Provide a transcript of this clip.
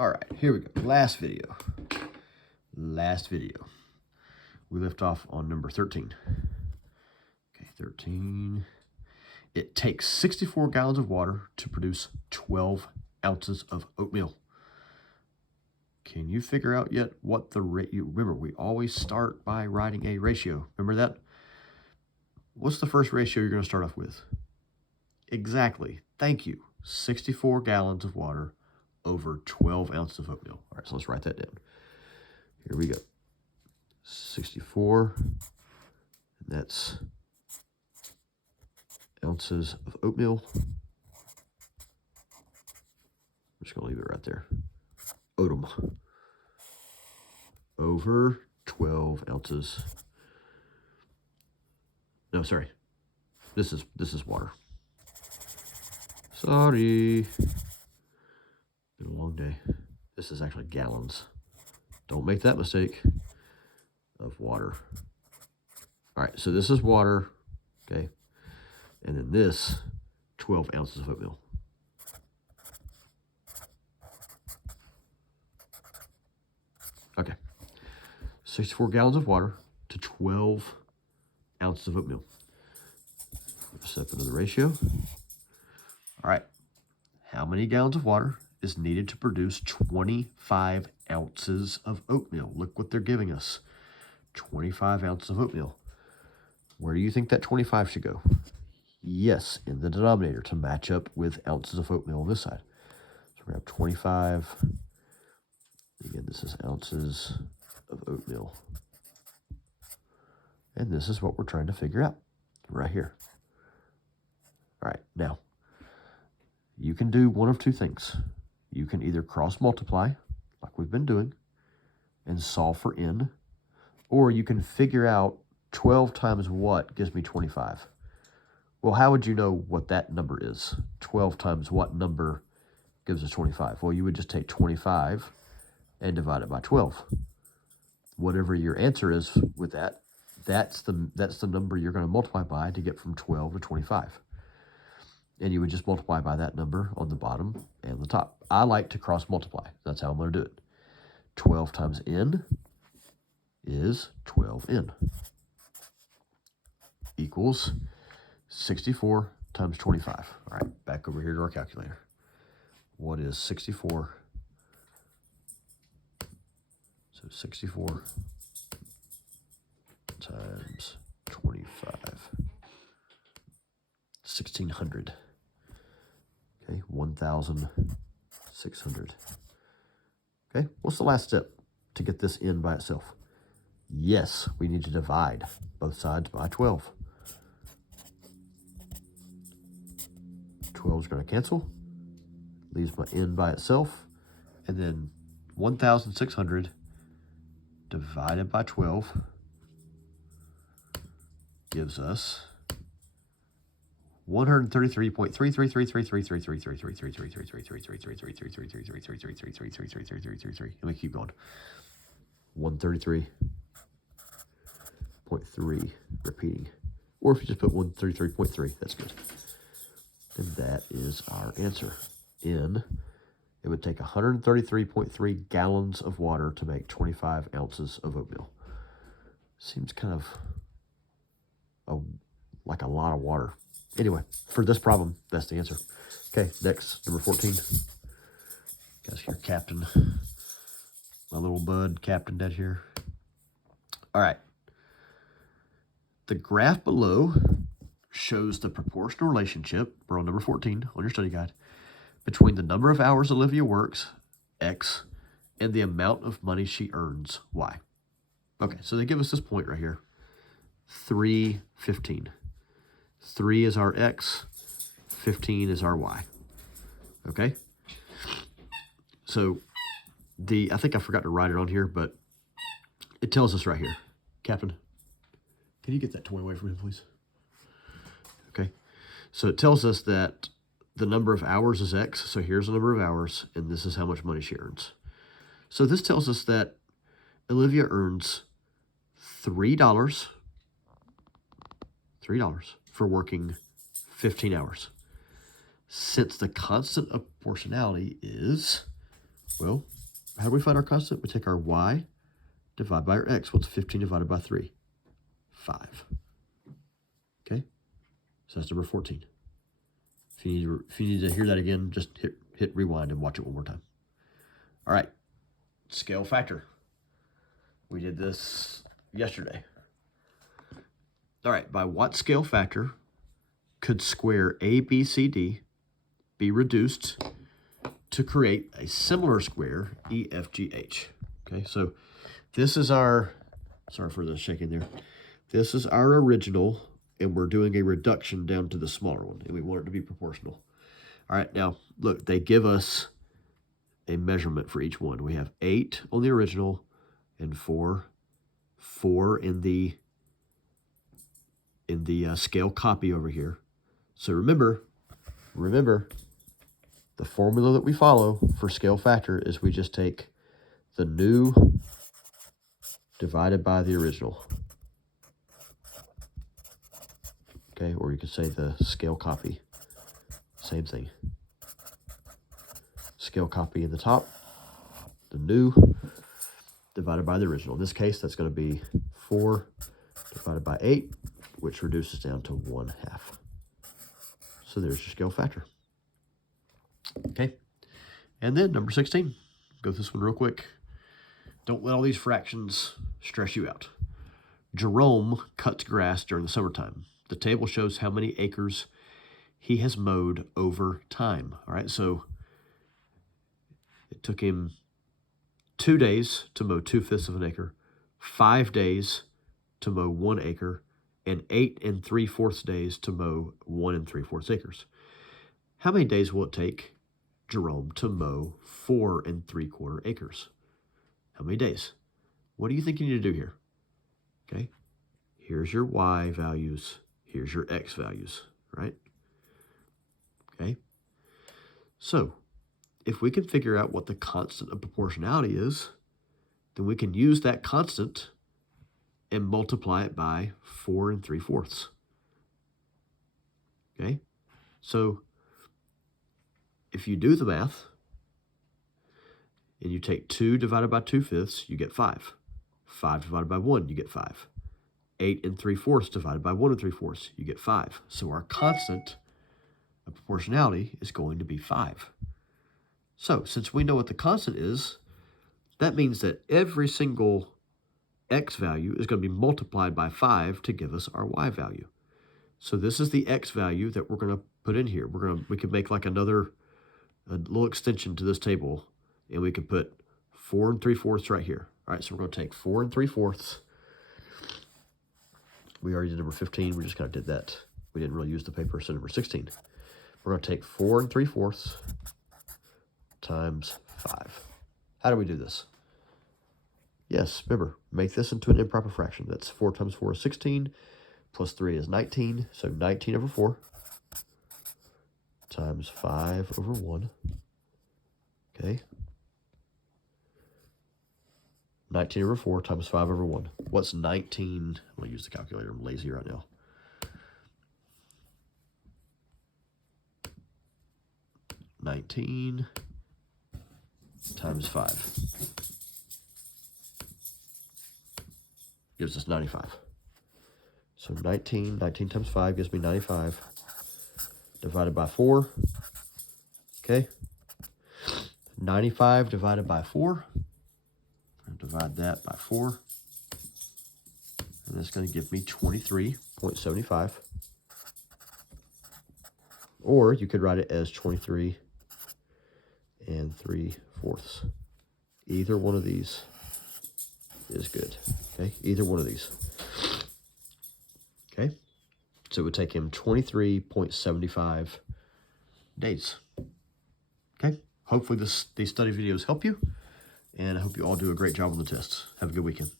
All right, here we go. Last video. We left off on number 13. Okay, 13. It takes 64 gallons of water to produce 12 ounces of oatmeal. Can you figure out yet what the rate? Remember, we always start by writing a ratio. Remember that? What's the first ratio you're going to start off with? Exactly. Thank you. 64 gallons of water over 12 ounces of oatmeal. All right, so let's write that down. Here we go. 64, and that's ounces of oatmeal. I'm just going to leave it right there. Oatum. Over 12 ounces. No, sorry. This is water. Sorry. Been a long day. This is actually gallons. Don't make that mistake. Of water. All right, so this is water, okay? And then this, 12 ounces of oatmeal. Okay. 64 gallons of water to 12 ounces of oatmeal. Set up another ratio. All right. How many gallons of water is needed to produce 25 ounces of oatmeal? Look what they're giving us. 25 ounces of oatmeal. Where do you think that 25 should go? Yes, in the denominator to match up with ounces of oatmeal on this side. So we're going to have 25. Again, this is ounces of oatmeal. And this is what we're trying to figure out right here. All right, now, you can do one of two things. You can either cross multiply, like we've been doing, and solve for n, or you can figure out 12 times what gives me 25. Well, how would you know what that number is? 12 times what number gives us 25? Well, you would just take 25 and divide it by 12. Whatever your answer is with that, that's the number you're going to multiply by to get from 12 to 25. And you would just multiply by that number on the bottom and the top. I like to cross multiply. That's how I'm going to do it. 12 times n is 12n. Equals 64 times 25. All right, back over here to our calculator. What is 64? So 64 times 25. 1,600. Okay, 1,600. Okay, what's the last step to get this n by itself? Yes, we need to divide both sides by 12. 12 is going to cancel. Leaves my n by itself. And then 1,600 divided by 12 gives us 133.333333333333333333333333333333333333333333333333333333333333333333333333333333333333333333333333333333333333333333333333333333333333333333333333333333333333333333333333333333333333333333333333333333333333333333333333333333333 repeating. Or if you just put 133.3, that's good. And that is our answer. N, it would take 133.3 gallons of water to make 25 ounces of oatmeal. Seems kind of like a lot of water. Anyway, for this problem, that's the answer. Okay, next, number 14. Guys, here, Captain. My little bud, Captain Dead here. All right. The graph below shows the proportional relationship, we're on number 14 on your study guide, between the number of hours Olivia works, X, and the amount of money she earns, Y. Okay, so they give us this point right here, 3:15. 3 is our X, 15 is our Y. Okay? So I think I forgot to write it on here, but it tells us right here. Captain, can you get that toy away from him, please? Okay. So it tells us that the number of hours is X. So here's the number of hours, and this is how much money she earns. So this tells us that Olivia earns $3 for working 15 hours. Since the constant of proportionality is Well, how do we find our constant? We take our y, divide by our x. What's 15 divided by 3? 5. Okay, so that's number 14. If you need to hear that again, just hit rewind and watch it one more time. All right, scale factor. We did this yesterday. All right, by what scale factor could square ABCD be reduced to create a similar square EFGH? Okay, so this is our, sorry for the shaking there. This is our original, and we're doing a reduction down to the smaller one, and we want it to be proportional. All right, now look, they give us a measurement for each one. We have 8 on the original and 4 in the scale copy over here. So remember, the formula that we follow for scale factor is we just take the new divided by the original. Okay, or you could say the scale copy. Same thing. Scale copy in the top, the new divided by the original. In this case, that's going to be 4 divided by 8, which reduces down to 1/2. So there's your scale factor. Okay, and then number 16. Go through this one real quick. Don't let all these fractions stress you out. Jerome cuts grass during the summertime. The table shows how many acres he has mowed over time. All right, so it took him 2 days to mow 2/5 of an acre, 5 days to mow 1 acre, and 8 3/4 days to mow 1 3/4 acres. How many days will it take Jerome to mow 4 3/4 acres? How many days? What do you think you need to do here? Okay, here's your y values, here's your x values, right? Okay, so if we can figure out what the constant of proportionality is, then we can use that constant and multiply it by 4 3/4. Okay, so if you do the math and you take 2 divided by 2/5, you get 5. 5 divided by 1, you get 5. 8 3/4 divided by 1 3/4, you get 5. So our constant of proportionality is going to be 5. So since we know what the constant is, that means that every single x value is going to be multiplied by 5 to give us our y value. So this is the x value that we're going to put in here. We could make like a little extension to this table, and we could put 4 3/4 right here. All right, so we're going to take 4 3/4. We already did number 15. We just kind of did that. We didn't really use the paper, so number 16. We're going to take 4 3/4 times 5. How do we do this? Yes, remember, make this into an improper fraction. That's 4 times 4 is 16, plus 3 is 19, so 19 over 4 times 5 over 1, okay? 19 over 4 times 5 over 1. What's 19? I'm going to use the calculator. I'm lazy right now. 19 times 5 gives us 95. So 19 times 5 gives me 95 divided by 4. Okay. 95 divided by 4. I'm going to divide that by 4. And that's going to give me 23.75. Or you could write it as 23 3/4. Either one of these is good. Okay, either one of these. Okay, so it would take him 23.75 days. Okay, hopefully these study videos help you, and I hope you all do a great job on the tests. Have a good weekend.